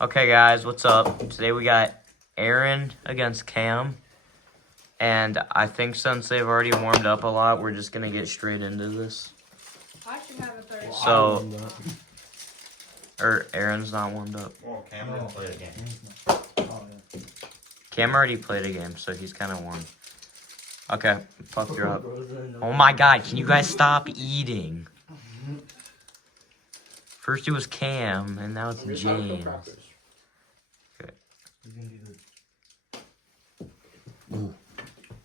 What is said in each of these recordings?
Okay, guys, what's up? Today we got Aaron against Cam. And I think since they've already warmed up a lot, we're just going to get straight into this. I should have a third. So, or Aaron's not warmed up. Well, Cam didn't play the game. Oh, yeah. Cam already played a game, so he's kind of warm. Okay, Puck, you're up. Oh my god, can you guys stop eating? First it was Cam, and now it's James. Okay. Ooh.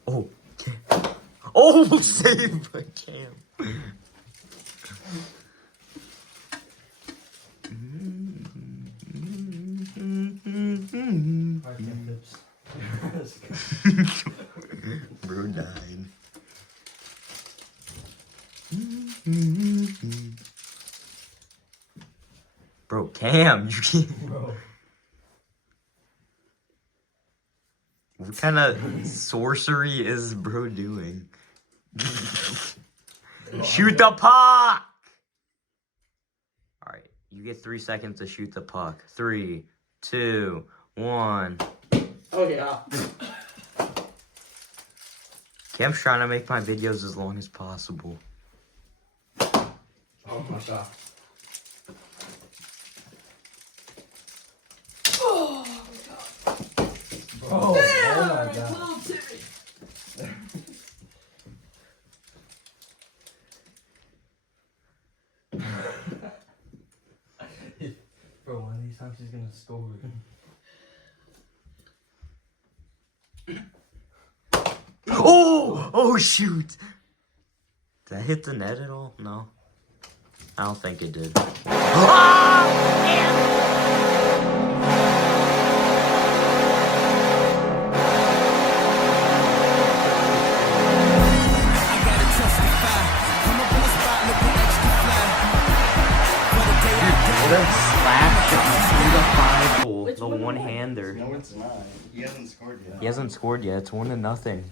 Oh, Cam. Oh, saved by Cam. Bro died. Bro, Cam, you can't. Bro. What kind of sorcery is bro doing? Shoot the puck! Alright, you get 3 seconds to shoot the puck. 3, 2, 1. Oh, yeah. Cam's trying to make my videos as long as possible. Oh, my God. Oh, oh my god. Bro, one of these times he's gonna score. Oh! Oh, shoot! Did I hit the net at all? No. I don't think it did. Ah! What a slap shot through the 5-hole. The one-hander. No, it's not. He hasn't scored yet. He hasn't scored yet. It's 1-0.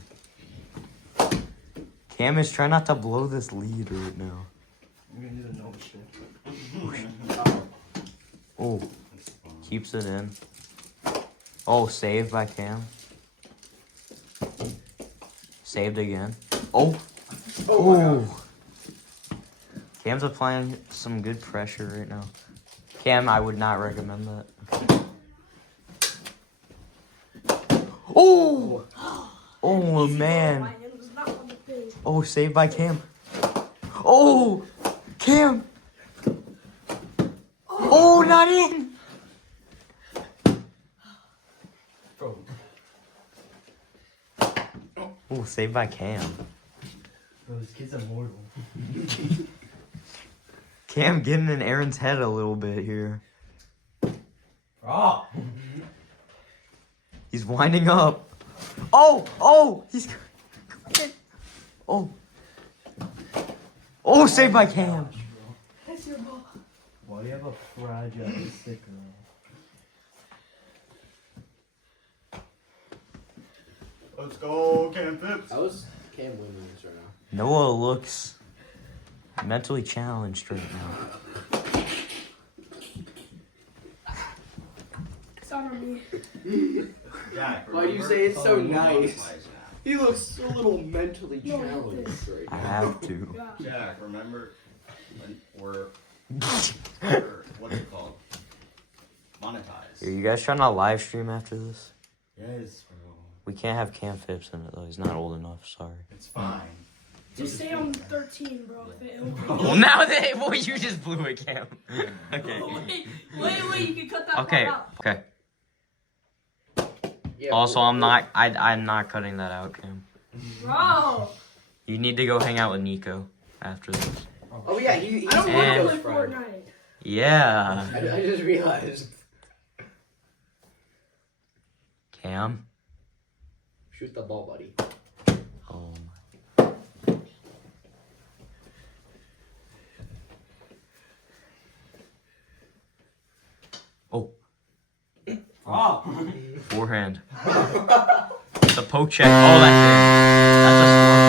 Cam is trying not to blow this lead right now. I'm gonna do the no shit. Oh, keeps it in. Oh, saved by Cam. Saved again. Oh. Oh. Cam's applying some good pressure right now. Cam, I would not recommend that. Oh! Oh, man. Oh, saved by Cam. Oh! Cam! Oh, not in! Bro. Oh, saved by Cam. Bro, this kid's immortal. Cam getting in Aaron's head a little bit here. Oh! He's winding up. Oh! Oh! He's... Oh. Oh, saved by Cam. That's your ball. Why do you have a fragile sticker? Let's go, Cam Phipps. That was Cam winning this right now. Noah looks mentally challenged right now. It's on me. Jack, Why do you say it's so remember nice? modifiers now. He looks a little mentally No, challenged right I now. have to. Yeah. Jack, remember when we're what's it called? Monetized. Are you guys trying to live stream after this? Yes, bro. We can't have Cam Phipps in it though. He's not old enough. Sorry. It's fine. Just say I'm 13, bro. Well, now that boy, you just blew it, Cam. Okay. Wait, you can cut that Okay. part out. Okay. Yeah, Also, well, I'm not cutting that out, Cam. Bro! You need to go hang out with Nico after this. Oh, yeah, he's I don't And- want to play Fortnite. Yeah. I just realized. Cam. Shoot the ball, buddy. Oh my. Oh. Oh! Forehand. The poke check. Oh, that's it. That's a score.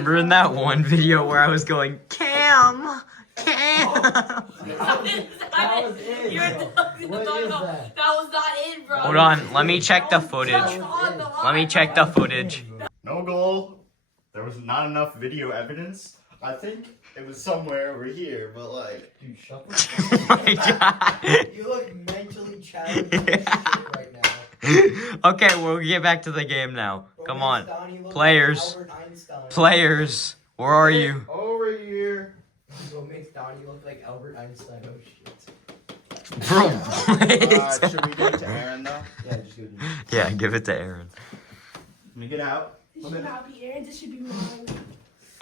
Remember in that one video where I was going, Cam? That was it, What What is that? that? That was not it, bro. Hold on, let me check the footage. Let me check the footage. No goal. There was not enough video evidence. I think it was somewhere over here, but like. Dude, shut the Oh my god. You look mentally challenged right now. Okay, we'll get back to the game now. Bro, Come makes on. Donnie look Players. Like Albert Einstein. Players, where are you? Over here. Bro, makes Donnie look like Albert Einstein. Oh shit. Bro, Should we give it to Aaron though? Yeah, just go do it. Yeah, give it to Aaron. Let me get out. This should not be Aaron. This should be mine.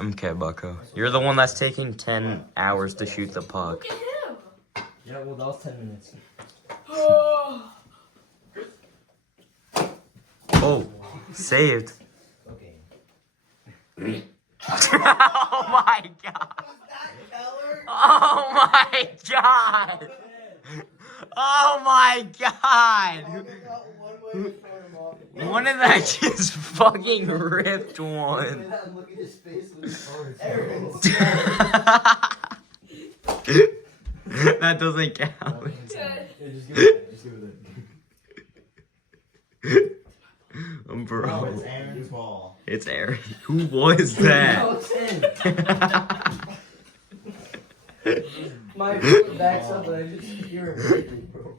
Okay, Bucko. You're the one that's taking 10 hours to shoot the puck. Look at him. Yeah, well, that was 10 minutes. Oh. Oh, saved. Okay. Oh my god. Keller? Oh my god. Oh my god. I got one way to throw him off. One of that just fucking ripped one. Look at his face. Aaron. That doesn't count. Yeah, just give it that. Just give it that. Oh, Bro, it's Aaron's ball. it's Aaron. Who was that? No, it's in. My foot backs up and I just hear him breathing, bro.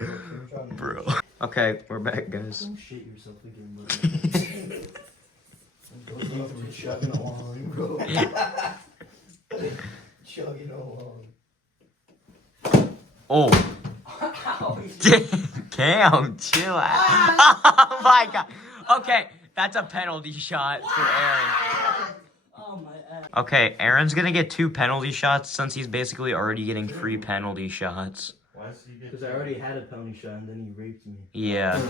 I'm trying to- Bro. Okay, we're back, guys. Don't shit yourself again, bro. Go through chugging along, bro. Chugging along. Oh. Ow. Cam, chill out. Oh my god. Okay, that's a penalty shot for Aaron. Oh my ass. Okay, Aaron's gonna get 2 penalty shots since he's basically already getting 3 penalty shots. Why does he get? Because I already had a penalty shot and then he raped me. Yeah.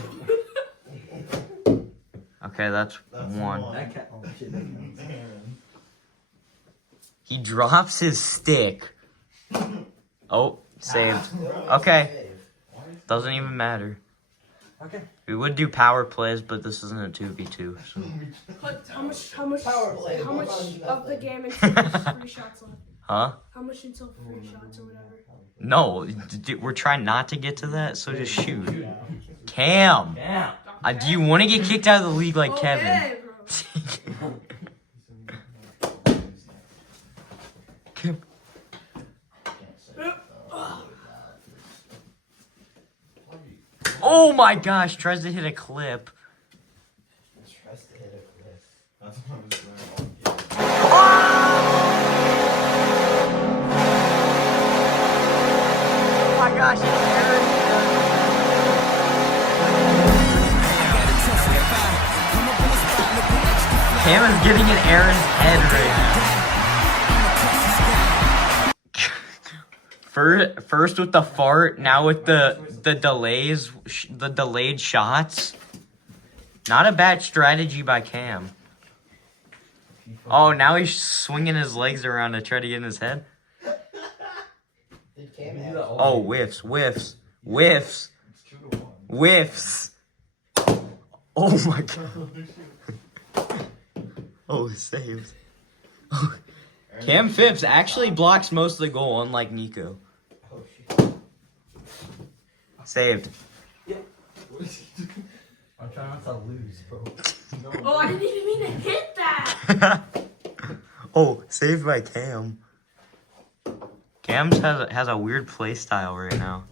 Okay, that's one. That cat. Oh shit, that counts. Aaron. He drops his stick. Oh, saved. Okay. Doesn't even matter. Okay. We would do power plays, but this isn't a 2v2. So. But how much Power play. how much Nothing. of the game until there's 3 shots left? Huh? How much until 3 shots or whatever? No, we're trying not to get to that, so just shoot. Cam! Yeah. Do you want to get kicked out of the league like Kevin? Okay, bro. Cam. Oh my gosh, tries to hit a clip. Tries to hit a cliff. That's what I was saying. Oh my gosh, it's Aaron. Cam is getting in Aaron's head right now. First with the fart, now with the delays, the delayed shots. Not a bad strategy by Cam. Oh, now he's swinging his legs around to try to get in his head. Did Cam have Oh, whiffs. Whiffs. Oh my god. Oh, saved. Oh. Cam Phipps actually blocks most of the goal, unlike Nico. Oh shit. Saved. I'm trying not to lose, bro. Oh, I didn't even mean to hit that. Oh, saved by Cam. Cam has a weird play style right now.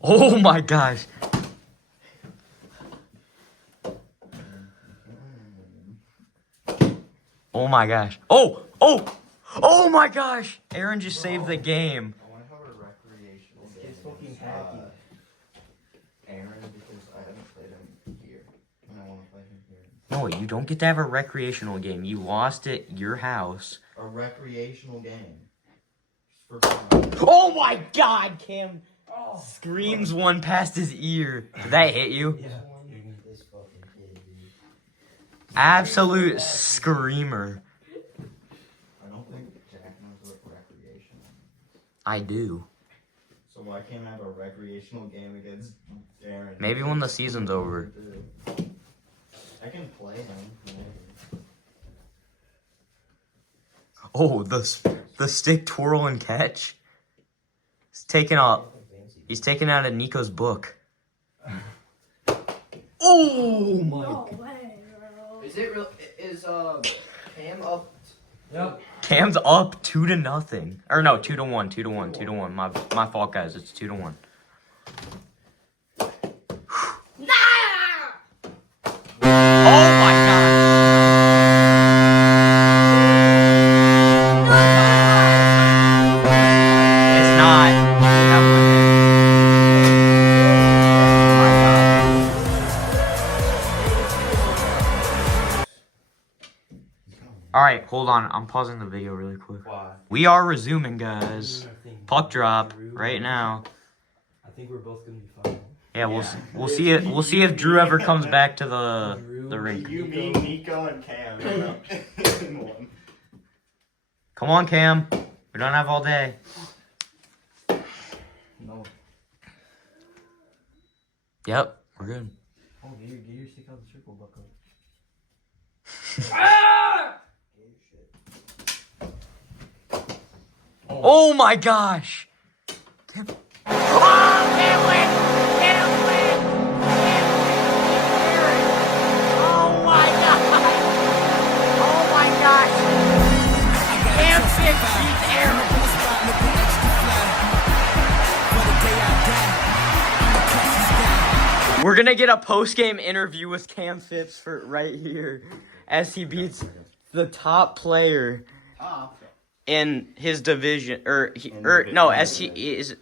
Oh my gosh. Oh my gosh. Oh my gosh. Aaron just saved the game. I want to have a recreational game. It's fucking hacky. Aaron, because I haven't played him here, and I want to play him here. No, you don't get to have a recreational game. You lost at your house. A recreational game. Just for fun. Oh my god, Cam screams one past his ear. Did that hit you? Yeah. This fucking kid, dude. Absolute screamer. I don't think Jack knows what recreation is. I do. So why can't I have a recreational game against Aaron? Maybe when the season's over. I can play him. Maybe. Oh, the stick twirl and catch. He's taking out of Nico's book. Oh my! No way, bro. Is it real? Is Cam up? Yep. Cam's up 2-0. Or no, 2-1, 2-1, 2-1. My fault, guys. It's 2-1. Nah! Oh my god! It's not. That All right, hold on. I'm pausing the video really quick. Why? We are resuming, guys. Puck drop right now. I think we're both gonna be fine. Yeah, we'll see it. We'll see if Drew ever comes back to the rink. You, me, Nico, and Cam. In one. Come on, Cam. We don't have all day. No. Yep, we're good. Oh, get your stick out the circle, Bucko. Oh my gosh! Cam. Oh, can't win! Can't win! Oh my god! Oh my gosh! Cam 6 beats Aaron! We're gonna get a post-game interview with Cam Phipps for right here as he beats the top player in his division, as he is.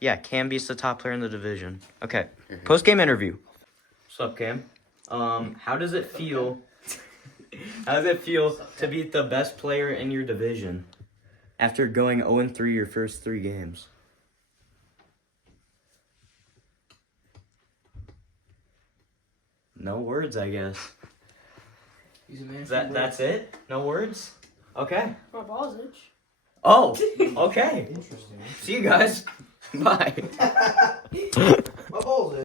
Yeah, Cam beats the top player in the division. Okay, post-game interview. What's up, Cam? How does it feel? How does it feel to beat the best player in your division after going 0-3 your first 3 games? No words, I guess. He's a man. That's it? No words? Okay. My balls itch. Oh, okay. Interesting. See you guys. Bye. My balls.